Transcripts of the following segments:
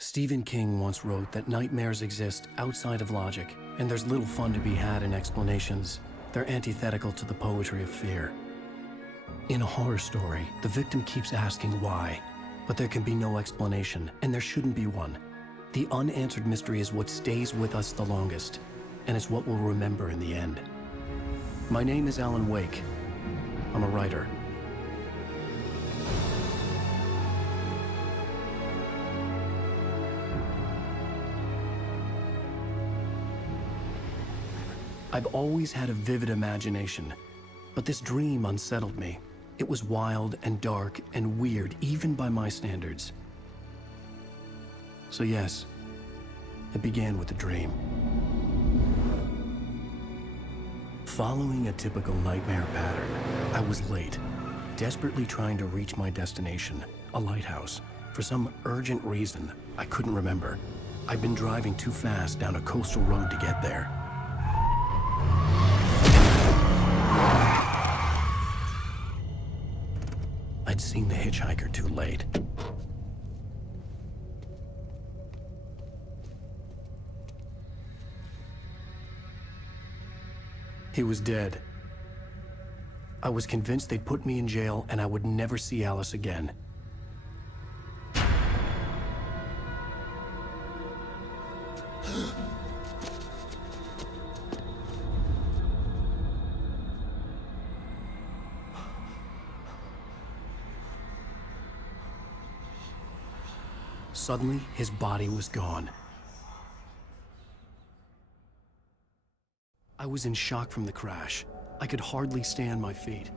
Stephen King once wrote that nightmares exist outside of logic, and there's little fun to be had in explanations. They're antithetical to the poetry of fear. In a horror story, the victim keeps asking why, but there can be no explanation, and there shouldn't be one. The unanswered mystery is what stays with us the longest, and it's what we'll remember in the end. My name is Alan Wake. I'm a writer. I've always had a vivid imagination, but this dream unsettled me. It was wild and dark and weird, even by my standards. So yes, it began with a dream. Following a typical nightmare pattern, I was late, desperately trying to reach my destination, a lighthouse. For some urgent reason, I couldn't remember. I'd been driving too fast down a coastal road to get there. I'd seen the hitchhiker too late. He was dead. I was convinced they'd put me in jail and I would never see Alice again. Suddenly, his body was gone. I was in shock from the crash. I could hardly stay on my feet.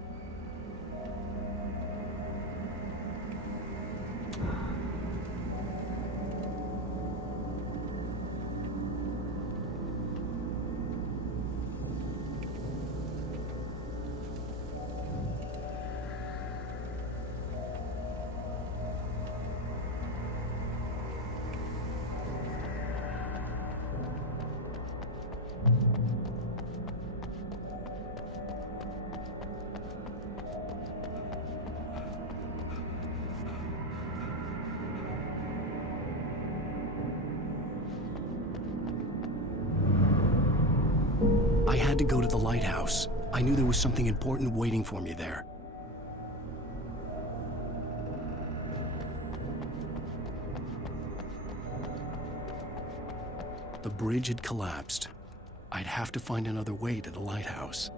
I had to go to the lighthouse. I knew there was something important waiting for me there. The bridge had collapsed. I'd have to find another way to the lighthouse.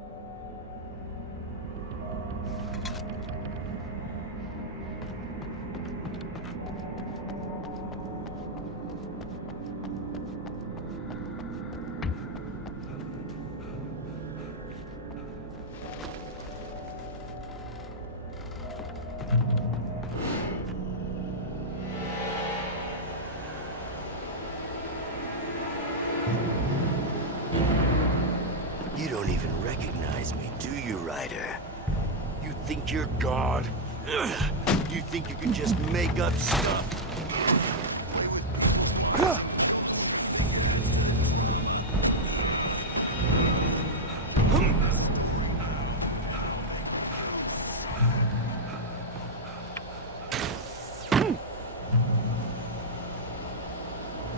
You don't even recognize me, do you, Ryder? You think you're God? You think you can just make up stuff?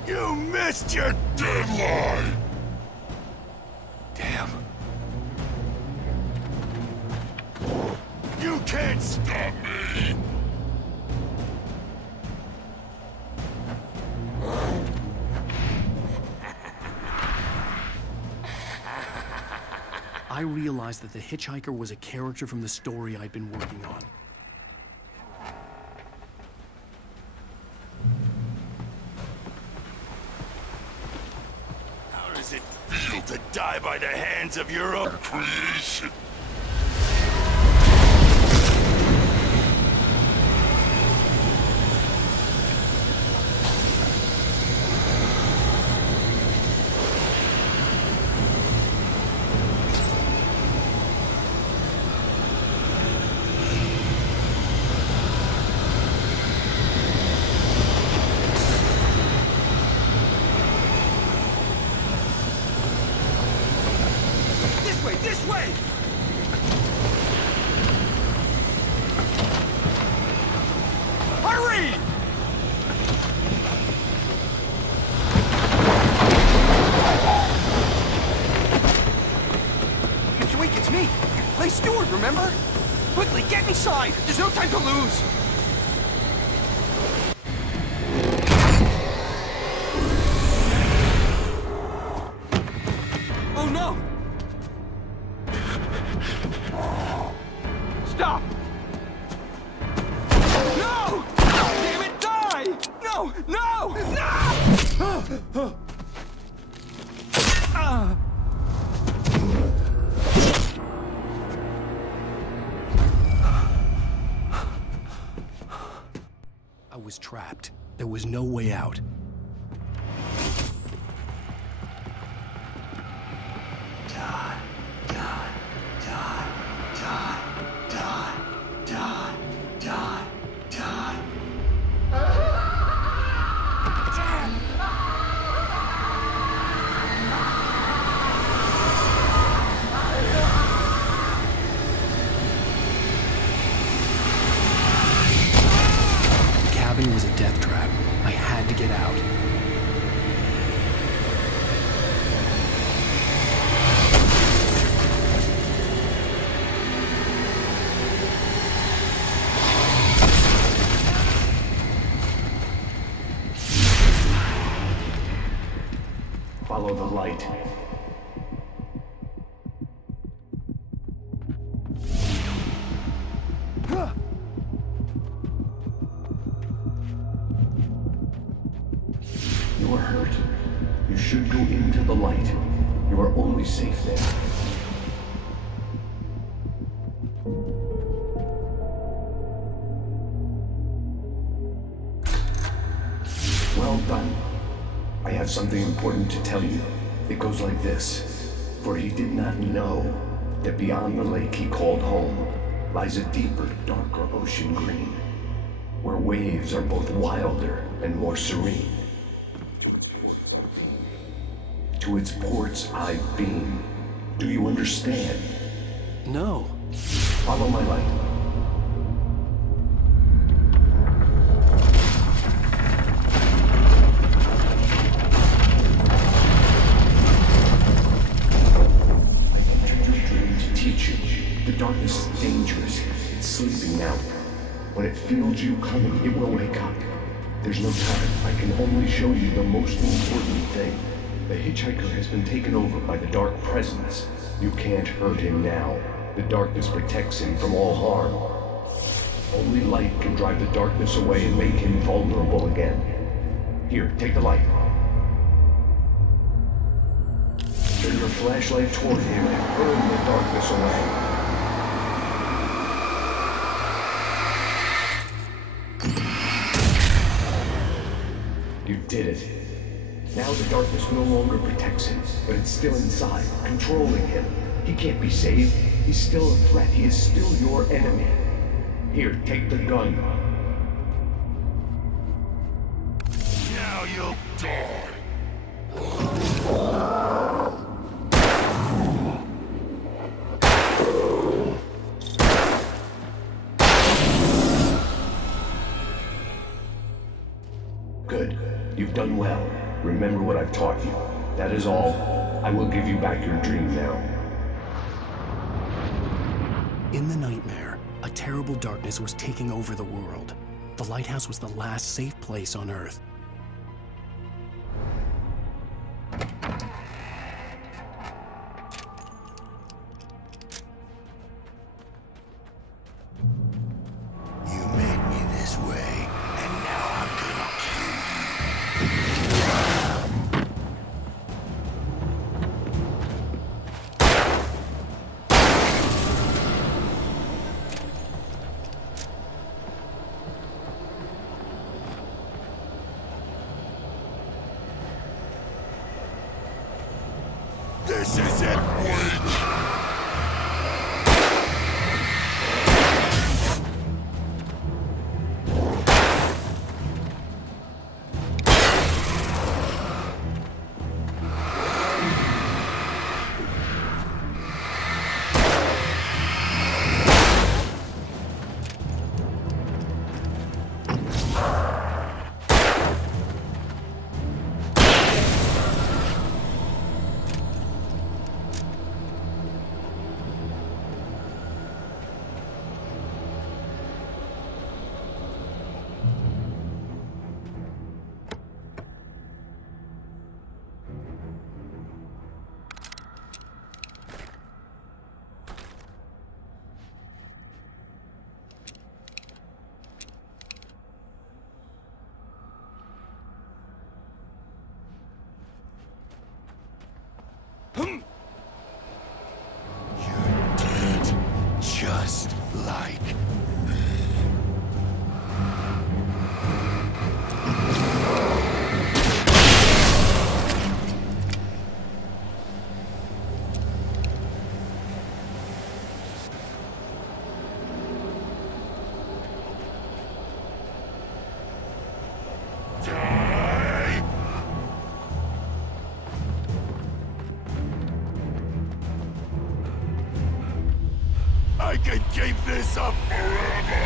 You missed your deadline! Damn. You can't stop me! I realized that the hitchhiker was a character from the story I'd been working on. How does it feel to die by the hands of your own creation? This way! Hurry! It's me. Play steward, remember? Quickly, get inside. There's no time to lose. Oh no! Stop! No! Damn it, die! No! No! No! I was trapped. There was no way out. The cabin was a death trap. I had to get out. Follow the light. You are hurt. You should go into the light. You are only safe there. Well done. I have something important to tell you. It goes like this. For he did not know that beyond the lake he called home lies a deeper, darker ocean green, where waves are both wilder and more serene. To its ports I beam. Do you understand? No. Follow my light. The darkness is dangerous. It's sleeping now. When it feels you coming, it will wake up. There's no time. I can only show you the most important thing. The hitchhiker has been taken over by the dark presence. You can't hurt him now. The darkness protects him from all harm. Only light can drive the darkness away and make him vulnerable again. Here, take the light. Turn your flashlight toward him and burn the darkness away. You did it. Now the darkness no longer protects him, but it's still inside, controlling him. He can't be saved. He's still a threat. He is still your enemy. Here, take the gun. Now you'll die. Good. You've done well. Remember what I've taught you. That is all. I will give you back your dream now. In the nightmare, a terrible darkness was taking over the world. The lighthouse was the last safe place on Earth. You made me this way, and now I'm gonna kill you. This is it, witch! like. I can keep this up forever!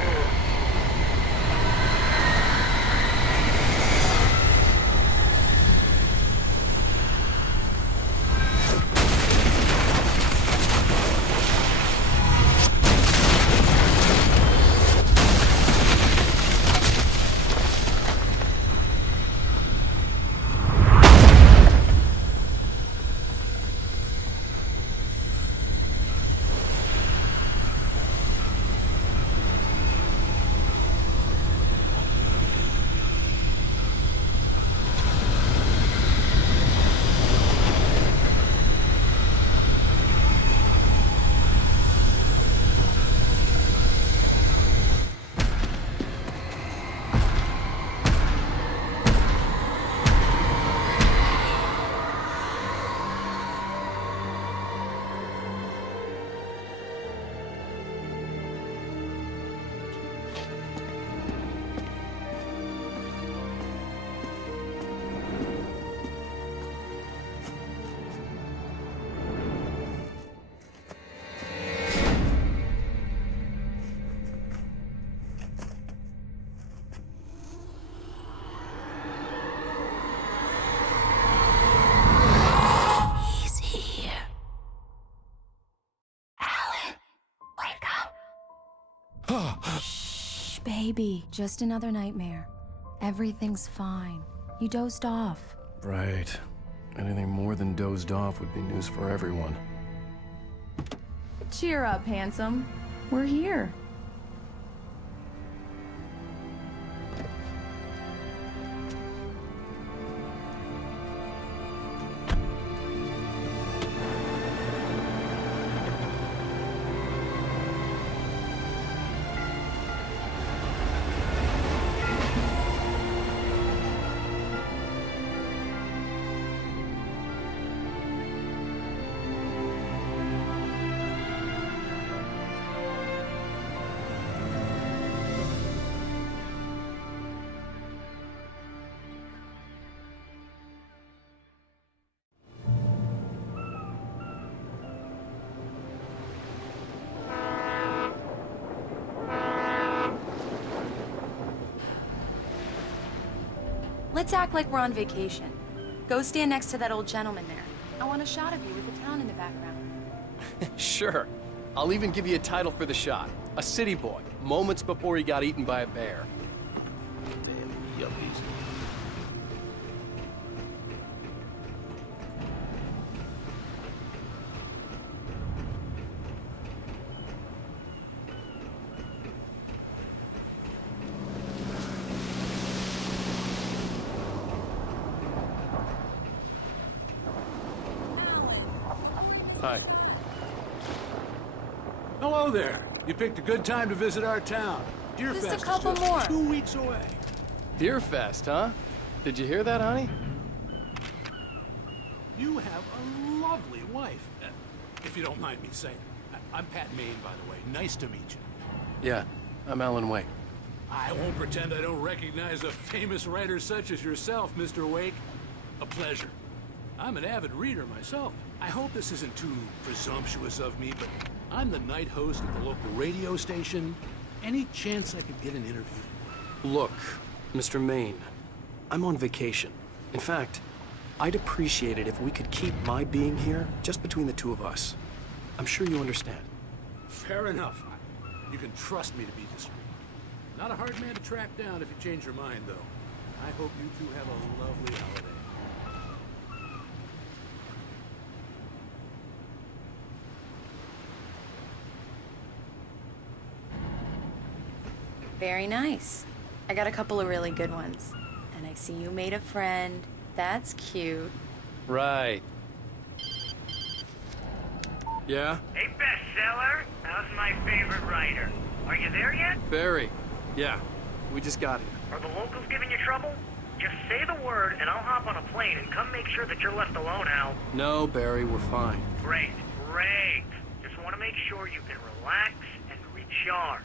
Shh, baby. Just another nightmare. Everything's fine. You dozed off. Right. Anything more than dozed off would be news for everyone. Cheer up, handsome. We're here. Let's act like we're on vacation. Go stand next to that old gentleman there. I want a shot of you with the town in the background. Sure. I'll even give you a title for the shot. A city boy, moments before he got eaten by a bear. Damn yuppies. Hi. Hello there. You picked a good time to visit our town. Just Deerfest a couple is just more. 2 weeks away. Deerfest, huh? Did you hear that, honey? You have a lovely wife. If you don't mind me saying. I'm Pat Maine, by the way. Nice to meet you. Yeah, I'm Alan Wake. I won't pretend I don't recognize a famous writer such as yourself, Mr. Wake. A pleasure. I'm an avid reader myself. I hope this isn't too presumptuous of me, but I'm the night host at the local radio station. Any chance I could get an interview? Look, Mr. Maine, I'm on vacation. In fact, I'd appreciate it if we could keep my being here just between the two of us. I'm sure you understand. Fair enough. You can trust me to be discreet. Not a hard man to track down if you change your mind, though. I hope you two have a lovely holiday. Very nice. I got a couple of really good ones. And I see you made a friend. That's cute. Right. Yeah? Hey, bestseller. How's my favorite writer? Ryder. Are you there yet? Barry. Yeah, we just got here. Are the locals giving you trouble? Just say the word and I'll hop on a plane and come make sure that you're left alone, Al. No, Barry, we're fine. Great, great. Just want to make sure you can relax and recharge.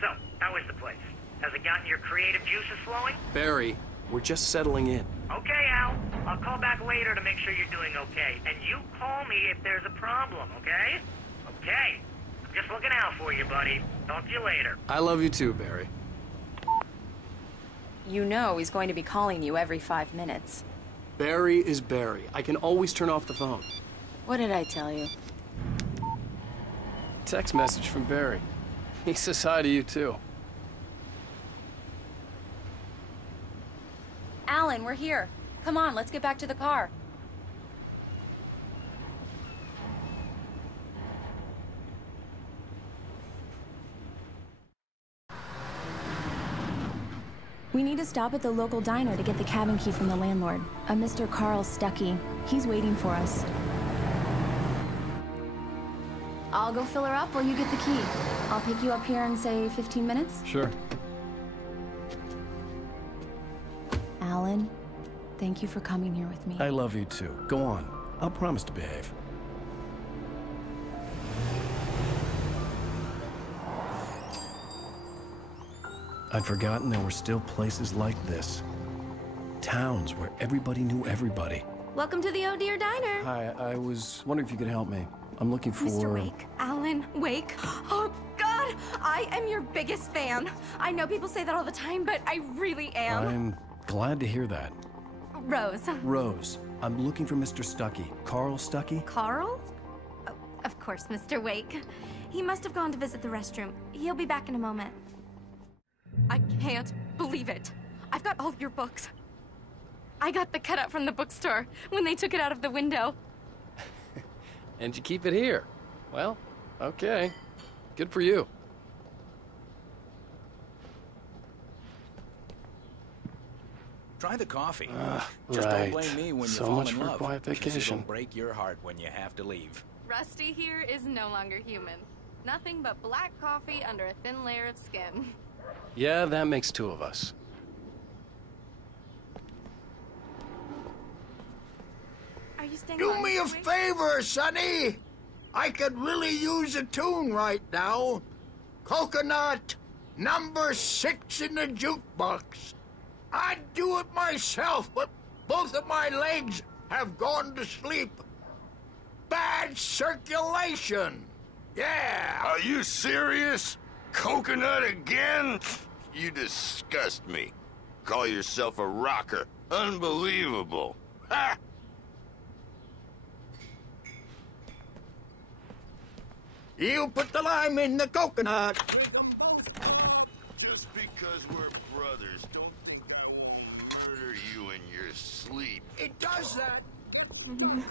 So, how is the place? Has it gotten your creative juices flowing? Barry, we're just settling in. Okay, Al. I'll call back later to make sure you're doing okay. And you call me if there's a problem, okay? Okay. I'm just looking out for you, buddy. Talk to you later. I love you too, Barry. You know he's going to be calling you every 5 minutes. Barry is Barry. I can always turn off the phone. What did I tell you? Text message from Barry. He says hi to you too. Alan, we're here. Come on, let's get back to the car. We need to stop at the local diner to get the cabin key from the landlord, a Mr. Carl Stuckey. He's waiting for us. I'll go fill her up while you get the key. I'll pick you up here in, say, 15 minutes? Sure. Alan, thank you for coming here with me. I love you too. Go on. I'll promise to behave. I'd forgotten there were still places like this. Towns where everybody knew everybody. Welcome to the Oh Dear Diner. Hi, I was wondering if you could help me. I'm looking for... Mr. Wake. Alan Wake. Oh, God! I am your biggest fan. I know people say that all the time, but I really am. I'm glad to hear that. Rose. Rose, I'm looking for Mr. Stuckey. Carl Stuckey? Carl? Oh, of course, Mr. Wake. He must have gone to visit the restroom. He'll be back in a moment. I can't believe it. I've got all your books. I got the cutout from the bookstore when they took it out of the window. And you keep it here. Well, okay. Good for you. Try the coffee. Just don't blame me when you So fall much in for a love. quiet 'cause vacation. It'll break your heart when you have to leave. Rusty here is no longer human. Nothing but black coffee under a thin layer of skin. Yeah, that makes two of us. Are you staying Do long, me a Mr. Wake? favor, Sonny. I could really use a tune right now. Coconut, number 6 in the jukebox. I'd do it myself, but both of my legs have gone to sleep. Bad circulation. Yeah. Are you serious? Coconut again? You disgust me. Call yourself a rocker. Unbelievable. Ha! You put the lime in the coconut. Just because we're brothers, don't think I will murder you in your sleep. It does that. Yeah.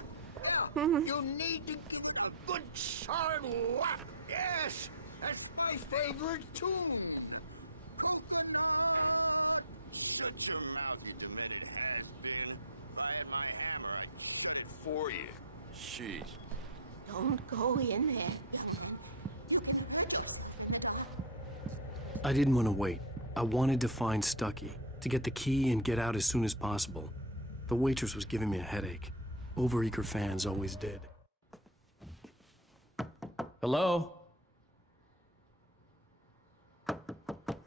You need to give it a good solid whack. Yes, that's my favorite tune. Coconut. Shut your mouth, you demented has-been. If I had my hammer, I'd shoot it for you. Jeez. Don't go in there, young man. I didn't want to wait. I wanted to find Stuckey, to get the key and get out as soon as possible. The waitress was giving me a headache. Overeager fans always did. Hello?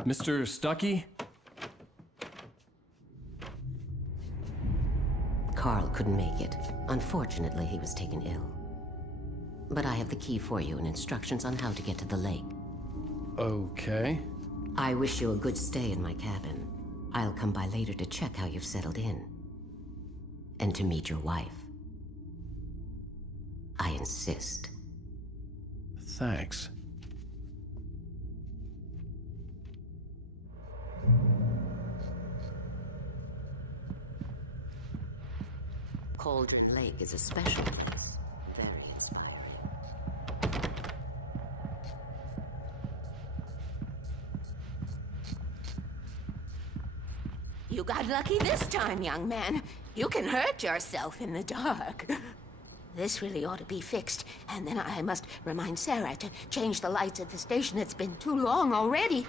Mr. Stuckey? Carl couldn't make it. Unfortunately, he was taken ill. But I have the key for you and instructions on how to get to the lake. Okay. I wish you a good stay in my cabin. I'll come by later to check how you've settled in. And to meet your wife. I insist. Thanks. Cauldron Lake is a special place. Very inspiring. You got lucky this time, young man. You can hurt yourself in the dark. This really ought to be fixed, and then I must remind Sarah to change the lights at the station. It's been too long already.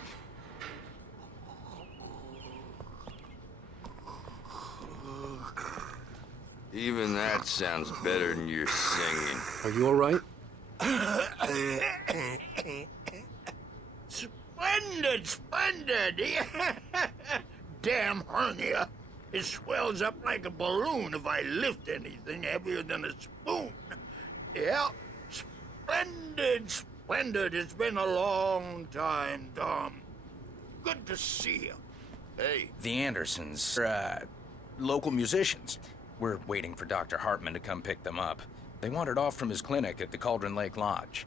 Even that sounds better than your singing. Are you all right? Splendid, splendid! Damn hernia. It swells up like a balloon if I lift anything heavier than a spoon. Yeah, splendid, splendid. It's been a long time, Tom. Good to see you. Hey. The Andersons, local musicians. We're waiting for Dr. Hartman to come pick them up. They wandered off from his clinic at the Cauldron Lake Lodge.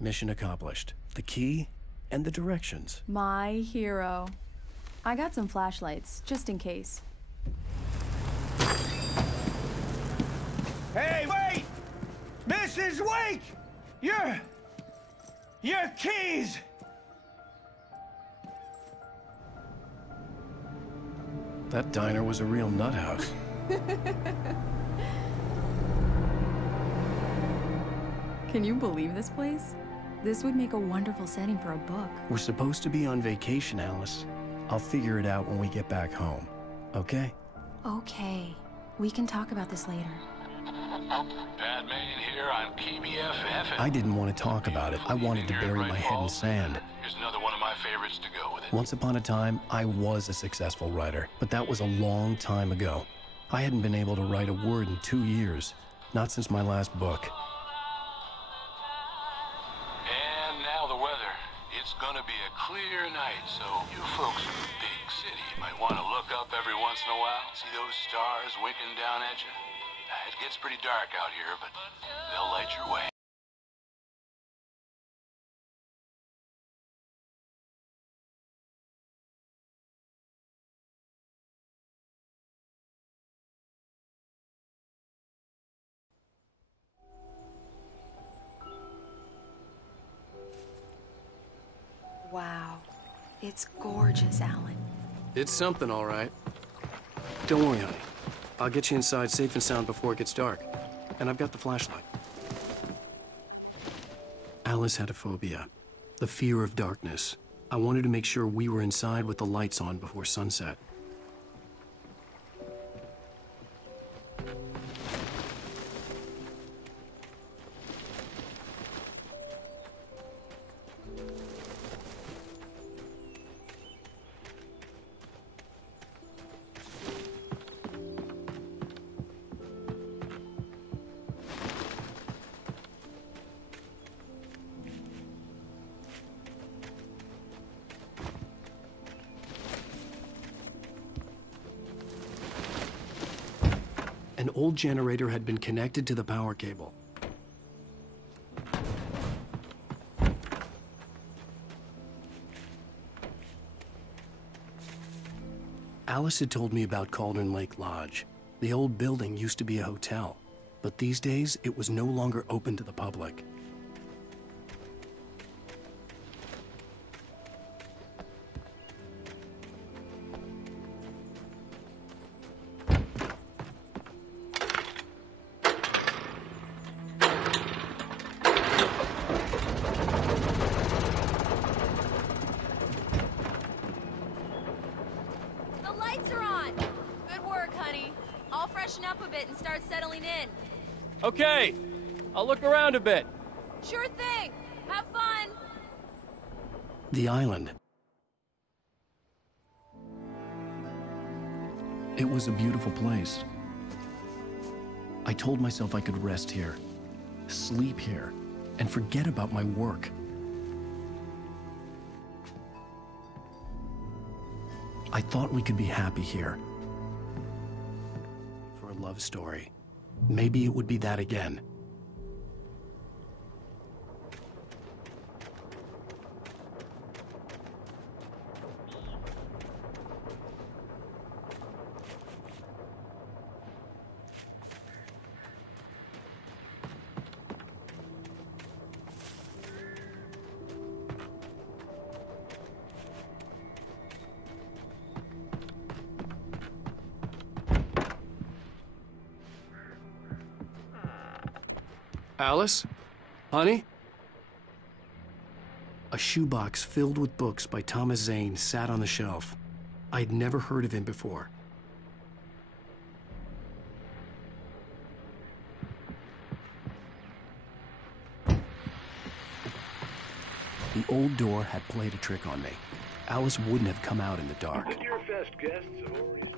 Mission accomplished. The key and the directions. My hero. I got some flashlights, just in case. Hey, wait! Mrs. Wake! Your keys! That diner was a real nut house. Can you believe this place? This would make a wonderful setting for a book. We're supposed to be on vacation, Alice. I'll figure it out when we get back home. Okay? Okay. We can talk about this later. Padme here on KBFF. I didn't want to talk about it. I wanted to bury my head in sand. Here's another one of my favorites to go with it. Once upon a time, I was a successful writer, but that was a long time ago. I hadn't been able to write a word in 2 years. Not since my last book. And now the weather. It's gonna be a clear night, so you folks in the big city might want to look up every once in a while. See those stars winking down at you? It gets pretty dark out here, but they'll light your way. Wow. It's gorgeous, Alan. It's something, all right. Don't worry, honey. I'll get you inside safe and sound before it gets dark. And I've got the flashlight. Alice had a phobia. The fear of darkness. I wanted to make sure we were inside with the lights on before sunset. An old generator had been connected to the power cable. Alice had told me about Cauldron Lake Lodge. The old building used to be a hotel, but these days it was no longer open to the public. Okay, I'll look around a bit. Sure thing. Have fun. The island. It was a beautiful place. I told myself I could rest here, sleep here, and forget about my work. I thought we could be happy here. For a love story. Maybe it would be that again. Alice? Honey? A shoebox filled with books by Thomas Zane sat on the shelf. I'd never heard of him before. The old door had played a trick on me. Alice wouldn't have come out in the dark. Your best guests have already...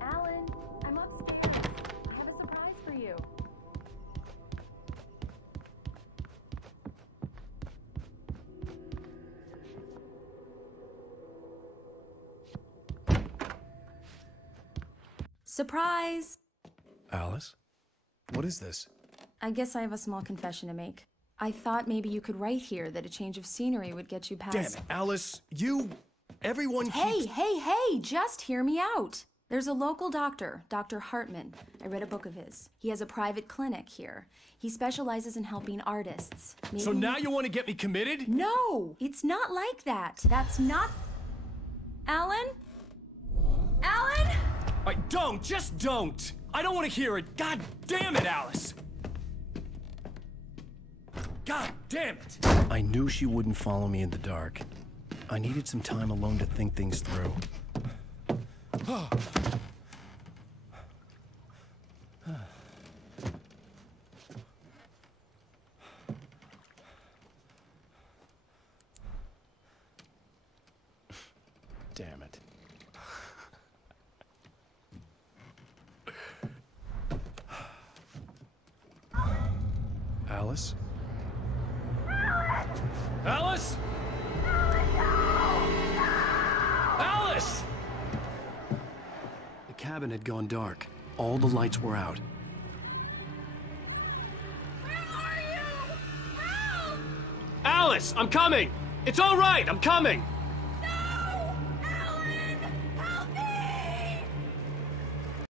Alan, I'm upstairs. I have a surprise for you. Surprise! Alice? What is this? I guess I have a small confession to make. I thought maybe you could write here that a change of scenery would get you past... Damn it, Alice, everyone keeps... Hey, just hear me out. There's a local doctor, Dr. Hartman. I read a book of his. He has a private clinic here. He specializes in helping artists. Maybe... So now you want to get me committed? No, it's not like that. That's not... Alan? Alan? Just don't! I don't want to hear it. God damn it, Alice! God damn it! I knew she wouldn't follow me in the dark. I needed some time alone to think things through. Damn it. Alice? Alice? Alice! The cabin had gone dark. All the lights were out. Where are you? Help! Alice, I'm coming! It's all right, I'm coming!